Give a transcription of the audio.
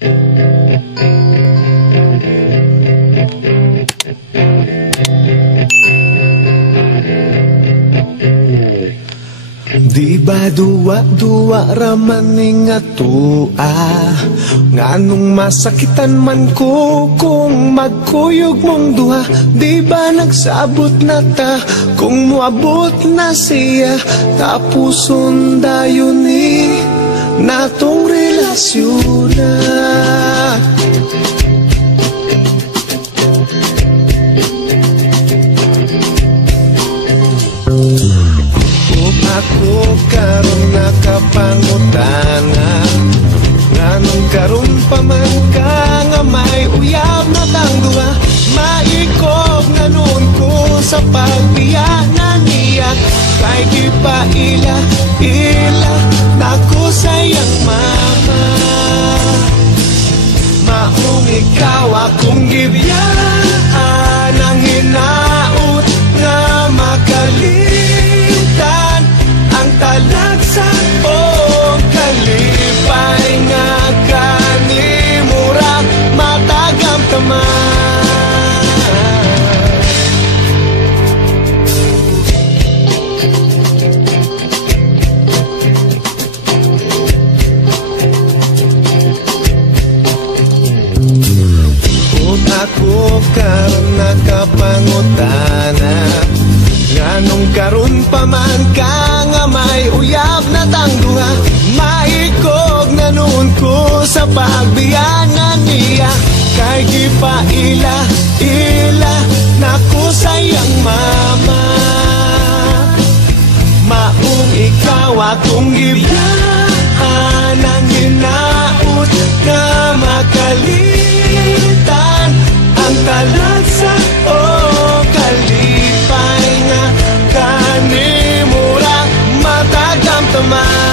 Di ba duwa-duwa raman nga tua, nganong masakitan man ko kung magkuyog mong duha. Di ba nagsabot na ta kung muabot na siya, tapuson dayon ni natong relasyon na. Ako karon nakapangutana, nganong karon pa man ka nga may uyab na tangduha. Maikog nga noon ko sa pagbiyanan niya, kay gipaila nako sayang mama. Maong ikaw akong gibiyaan, ang hinaut nga makalimutan ang talagsa o kalipay nga kanimura matagam taman. Kung ako karon nakapangutana, nganong karon pa man ka nga may uyab na tangduha. Maikog na noon ko sa pagbiyanan niya, kay gipaila nako sayang mama. Maong ikaw akong gibiyaan, ang hinaut na makalitan ang talagsa o kalipay nga kanimura matagam taman.